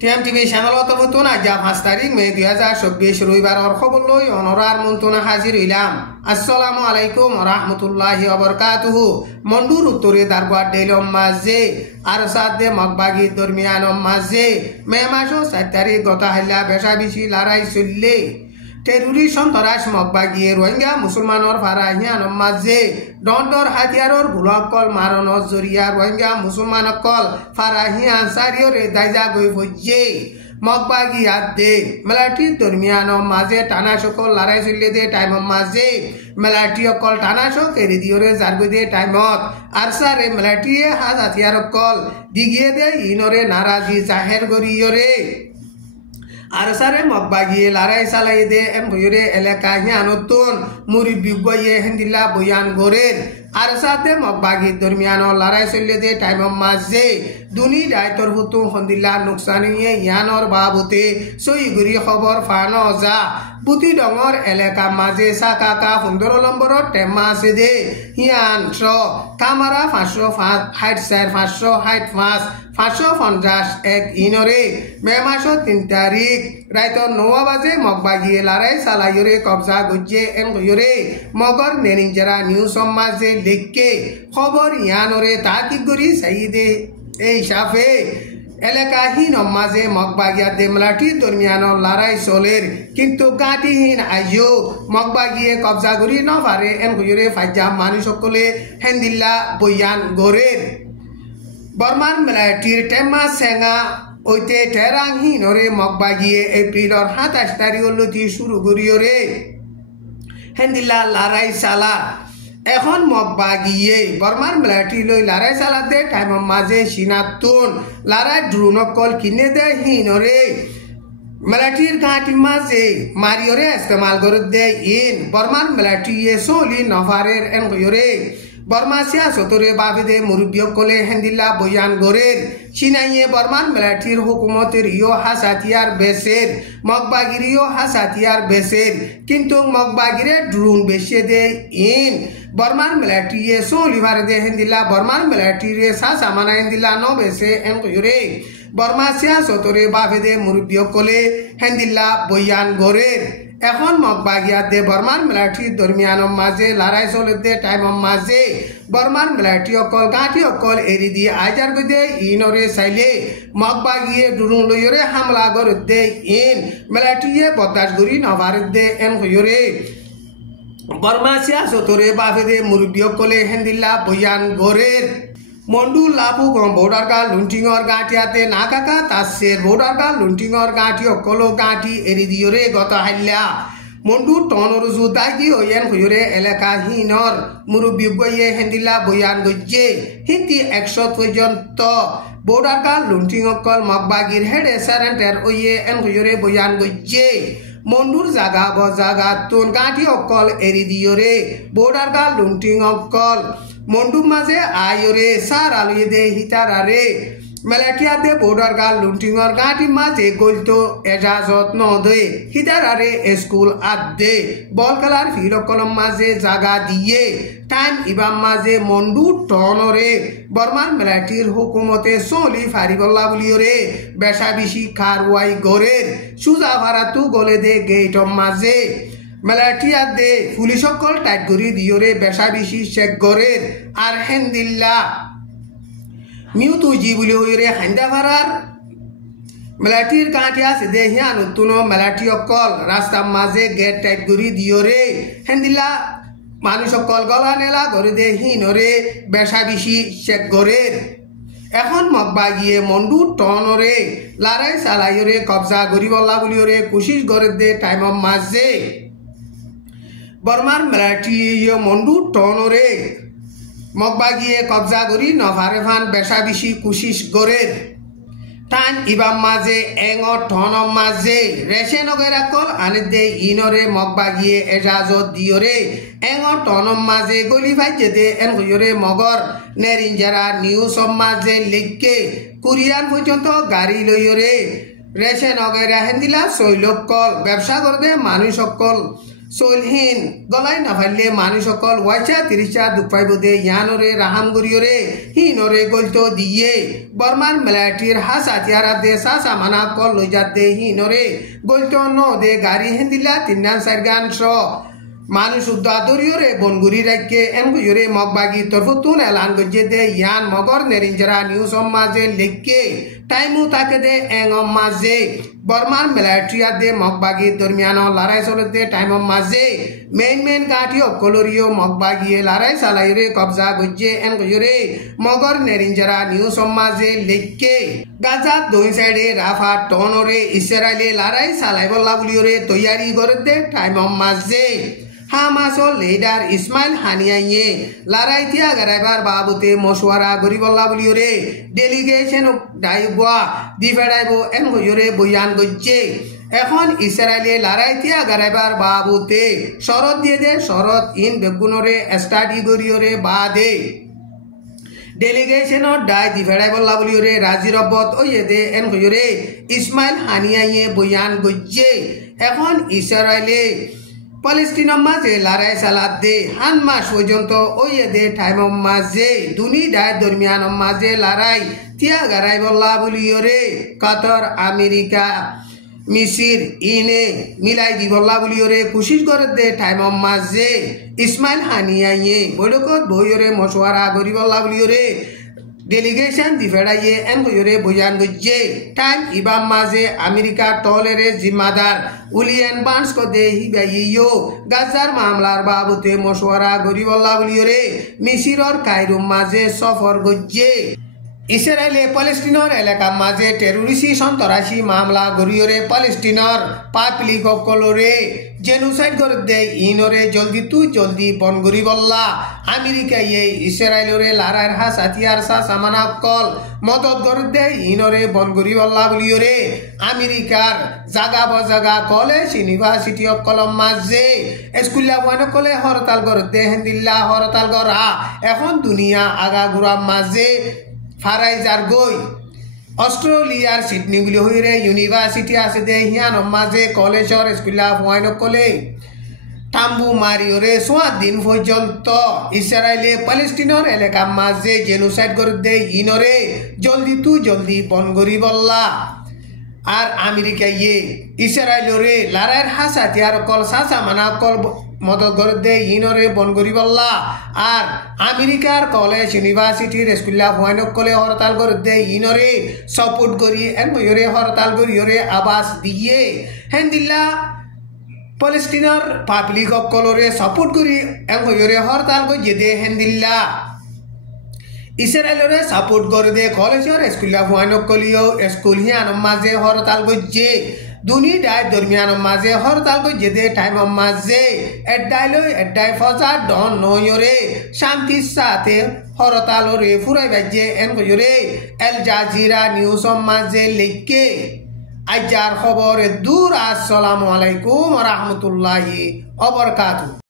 টিএমটিভি চ্যানেলত নতুন আজ 5 তারিখ মে 2024 রবিবার খবর লই অনরার মন্ত্রণা হাজির হইলাম। আসসালামু আলাইকুম রাহমাতুল্লাহি ওয়া বারাকাতুহু। মন্ডুর উত্তরে দারবার ডেলম মাঝে আর সাথে মগবাগি দরমিয়ান মাঝে মে মাস 7 তারিখ গত হাইলা বেশা বেশি লড়াই চললে টেরুরি সন্ত্রাস মগবাগিয়ে রোহিঙ্গা মুসলমানর ফারাহিয়ান মাঝে দণ্ডর হাতিয়ারর গুলকল মারণর জরিয়া রোহিঙ্গা মুসলমানকল ফারাহিয়ান সারিয়রে দাইজা গই ভজ্জে মগবাগি আদে মেলাটি দরমিয়ান মাঝে টানা সকল লড়াই চললে দে টাইম মাঝে মেলাটি অকল টানা সক এরি দিয়রে জারগো দে টাইমত আর সারে মেলাটি হাত হাতিয়ার অকল দিগিয়ে দে ইনরে নারাজি জাহের গরিয়রে আর সারে মগবাগিয়ে লড়াই চালাই দে এমরে এলাকা হিয়া নতুন মুড়ি বিগয়ে হেন্দিলা বয়ান গরের আর সাথে মগবাগি দরমিয়ান লড়াই চললে দে টাইম মাঝে দুনি দায়িত্বর হুতু হন্দিলা নুকসানিয়ে ইয়ানর বাবুতে সইগুড়ি খবর ফানো যা বুতি ডঙর এলাকা মাঝে সাকাকা 15 নম্বর টেমা আছে দে হিয়ান স কামারা 565 550 ইনরে মে মাস 3 তারিখ রাত 9 বাজে মগবাগিয়ে লড়াই চালাইরে কবজা গজ্জে এমরে মগর নেনিঞ্জারা নিউজ সমাজে লিখকে খবর ইয়ানরে তাকিগরি সাইদে এই সাফে এলাকাহীন মাঝে মগবাগিয়া দেমলাটি দরমিয়ান লড়াই চলের কিন্তু গাঁটিহীন আইও মগবাগিয়ে কবজা করি নভারে এমরে ফাইজা মানুষ সকলে হেন্দিল্লা বয়ান গরের বর্মান মেলাটির টেমা সেঙ্গা ওইতে টেরাংহীনরে মগবাগিয়ে এপ্রিলর 27 তারিখ লতি শুরু করিয়রে হেন্দিল্লা লড়াই চালা এখন মগবাগিয়ে বর্মান মেলাটি লই লড়াই চালাতে টাইম মাঝে সিনাতুন লড়াই ড্রোনকল কিনে দে হিনরে মেলাটির গাঁটি মাঝে মারিয়রে ইস্তেমাল করে দে ইন বর্মান মেলাটিয়ে সোলি নভারের এনগয়রে বর্মাসিয়া সতরে বাবিদে মুরব্বী কলে হেন্দিল্লা বয়ান গরের চিনাইয়ে বর্মান মেলাটির হুকুমতের ইয় হাসাতিয়ার বেসের মগবাগির ইয় হাসাতিয়ার বেসের কিন্তু মগবাগিরে ড্রোন বেশে দে ইন বর্মান মেলাটিয়ে সোলিভার দে হেন্দিল্লা বর্মান মেলাটিরে সাসামানা হেন্দিল্লা ন বেসে এনকয়রে বর্মাসিয়া সতরে বাবিদে মুরব্বী কলে হেন্দিল্লা বয়ান গরের এখন মগবাগিয়া দে বর্মান মেলাটি দরমিয়ান মাঝে লড়াই চলতে টাইম মাঝে বর্মান মেলাটি অকল গাঁঠি অকল এরি দিয়ে আইজার গদে ইনরে চাইলে মগবাগিয়ে ড্রোন লইরে হামলা করে দে ইন মেলাটিয়ে বদাস গরি নভার দে এন হইরে বর্মাসিয়া সতরে বাফেদে মুরব্বী অকলে হেন্দিল্লা বয়ান গরের মন্ডু লাভু বোর্ডারগা লুন্টিংর গাঁটিয়াতে না কাকা তাসের বোর্ডারগা লুন্টিংর গাঁটি অকল গাঁটি এরি দিয়রে গত হাইলা মন্ডু টনর জুদাগি হইয়েন হইরে এলাকা হিনর মুরব্বী বইয়ে হেন্দিল্লা বয়ান গজ্জে হিন্দি 100 পর্যন্ত বোর্ডারগা লুন্টিং অকল মগবাগির হেড সারেন্টার ওইয়ে এন হইরে বয়ান গজ্জে মন্ডুর জাগা বজাগা তোন গাঁটি অকল এরি দিয়রে বোর্ডারগা লুন্টিং অকল মন্ডুর মাঝে আয়রে সার আলুয়ে দে হিতারারে মেলাটিয়াতে বোর্ডার গাল লুন্টিংর গাঁটি মাঝে গলতো এজাজত ন দে হিতারারে স্কুল আদ দে বল খেলার ফিল কলম মাঝে জাগা দিয়ে টাইম ইবাম মাঝে মন্ডু টনরে বর্মান মেলাটির হুকুমতে চলি ফারিবল্লা বলিওরে বেশা বেশি খারওয়াই গরের সুজা ভাড়াতু গলে দে গেটম মাঝে মেলাটিয়া দে পুলিশ সকল টাইট গরি দিয়রে বেশা বেশি শেখ গরের আর হেন্দিল্লা মিউতু জিবুলি হইরে হাইন্দা ভাড়ার মেলাটির কাঁটি আছে দে হিয়া নতুন মেলাটি অকল রাস্তা মাঝে গেট টাইট গরি দিয়রে হেন্দিল্লা মানুষ সকল গলা নেলা গরে দে হিনরে বেশা বেশি শেখ গরের এখন মগবাগিয়ে মন্ডু টনরে লড়াই চালাইরে কবজা গরিবল্লা বলিওরে কুশিস গরে দে টাইম মাঝে বর্মার মেলাটি মন্ডু টনরে মগবাগিয়ে কবজা করি নভারে ফান বেশা বেশি কুশিস গরের টাইম ইবাম মাঝে এঙ টন মাঝে রেশে নগেরা কল আনে দে ইনরে মগবাগিয়ে এজাজত দিয়রে এঙ টন মাঝে গলি ভাইজে দে এন হইরে মগর নেরিঞ্জারা নিউজ মাঝে লিখকে কুরিয়ান পর্যন্ত গাড়ি লইরে রেশে নগেরা হেন্দিলা শৈলকল ব্যবসা করবে মানুষ সকল চলহীন গলাই নাফাইলে মানুষসকল ওয়াইচা তিরিচা দুপাইবদে ইয়ানরে রাহামগুড়িয়রে হিনরে গলতো দিয়ে বর্মান মিলিটারির হাস হাতিয়ারাত দে সাসা মানা কল লইজাত দে হিনরে গলতো ন দে গাড়ি হেন্দিলা তিন্নান সারগান স মানুষ উদ্দাদরিয়রে বনগুড়ি রাখকে এনগুয়রে মগবাগি তরফতুন এলান গজ্জে দে ইয়ান মগর নেরিঞ্জরা নিউজ মাঝে লেখকে টাইমু তাকে দে এং মাঝে বর্মান মিলিটারিয়া দে মগবাগি দরমিয়ান লড়াই চলতে টাইম মাঝে মেন গাঁঠি অকলরিও মগবাগিয়ে লড়াই চালাইরে কবজা গজ্জে এনগুয়রে মগর নেরিঞ্জরা নিউজ মাঝে লেখকে গাজাত দুই সাইডে রাফা টনরে ইসরায়েলে লড়াই চালাইবলা বুলিয়রে তৈয়ারি করতে টাইম মাঝে হামাসর লিডার ইসমাইল হানিয়াইয়ে লড়াই থিয়া গারাইবার বাবুতে মশওয়ারা গরিবল্লা বুলিয়রে ডেলিগেশন ডাইবা দি ফেড়াইব এন গয়রে বয়ান গজ্জে এখন ইসরায়েলে লড়াই থিয়া গারাইবার বাবুতে শরৎ দিয়ে দে শরৎ ইন বেগুনরে স্টাডি গরিয়রে বাদে ডেলিগেশনের দায় দি ফেড়াইবল্লা বুলিয়রে রাজি রব্বত ওয়ে দে এন গয়রে ইসমাইল হানিয়াইয়ে বয়ান গজ্জে এখন ইসরায়েলে Palestina maze larai salat de han mas পর্যন্ত ওয়ে দে টাইম মাঝে দুনি দায় দরমিয়ান মাঝে লড়াই তিয়া গারাই বল্লা বলিয়রে কাতার আমেরিকা মিসির ইনে মিলাই দি বল্লা বলিয়রে কোশিশ করে দে টাইম মাঝে ইসমাইল হানিয়াইয়ে বৈঠকত বইয়রে মশওয়ারা গরি বল্লা বলিয়রে ডেলিগেশন দি ফেড়াইয়ে এন গয়রে বয়ান গজ্জে টাইম ইবাম মাঝে আমেরিকা টলেরে জিম্মাদার উলিয়ান বান্স কো দে হিগাইয়ো গাজার মামলার বাবুতে মশওয়ারা গরিবল্লা বলিয়রে মিসিরর কায়রুম মাঝে সফর গজ্জে ইসরায়েলে প্যালেস্টিনর এলাকা মাঝে টেরোরিস্ট সন্ত্রাসী মামলা গরিয়রে প্যালেস্টিনর পাবলিক সকলরে জেনোসাইড করে দে ইনরে জলদি বন গরিবল্লা আমেরিকা ইসরায়েলরে লারার হাস হাতিয়ার সা সামানা কল মদত করে দে ইনরে বন গরিবল্লা বলিয়রে আমেরিকার জাগা বজাগা কলেজ ইউনিভার্সিটি অফ কলম মাঝে স্কুলিয়া বয়ন কলে হরতাল করে দে হেন্দিল্লা হরতাল করা এখন দুনিয়া আগা গুড়া মাঝে ফারাই জারগই অস্ট্রেলিয়ার সিডনি গুলি হইরে ইউনিভার্সিটি আছে দে হিয়ান মাঝে কলেজর স্কুলা ফয়ন কলে টাম্বু মারিওরে 7 দিন পর্যন্ত ইসরায়েলে প্যালেস্টিনর এলাকা মাঝে জেনোসাইড করে দে ইনরে জলদি বন গরিবল্লা আর আমেরিকা ইসরায়েলরে লড়াইয়ের হাস হাতিয়ার কল সাসা মানা কল মদত করে দে ইনরে বন গরিবল্লা আর আমেরিকার কলেজ ইউনিভার্সিটির স্কুলা ভয়ন কলে হরতাল করে দে ইনরে সাপোর্ট করি এন ময়রে হরতাল করিয়রে আবাস দিয়ে হেন্দিল্লা প্যালেস্টিনার পাবলিক কলরে সাপোর্ট করি এন ময়রে হরতাল করে দে হেন্দিল্লা ইসরায়েলরে সাপোর্ট করে দে কলেজর স্কুলা ভয়ন কলিও স্কুল হিয়ান মাঝে হরতাল গজ্জে দুনি দায় দরমিয়ান মাঝে হরতাল গজ্জে দে টাইম মাঝে এড্ডাই ফজা ডন নয়রে শান্তির সাথে হরতালরে ফুরাই বাজে এন গয়রে এল জাজিরা নিউজ মাঝে লেখকে আজার খবর দূর আসসালামু আলাইকুম ওয়া রাহমাতুল্লাহি ওয়া বারাকাতুহু।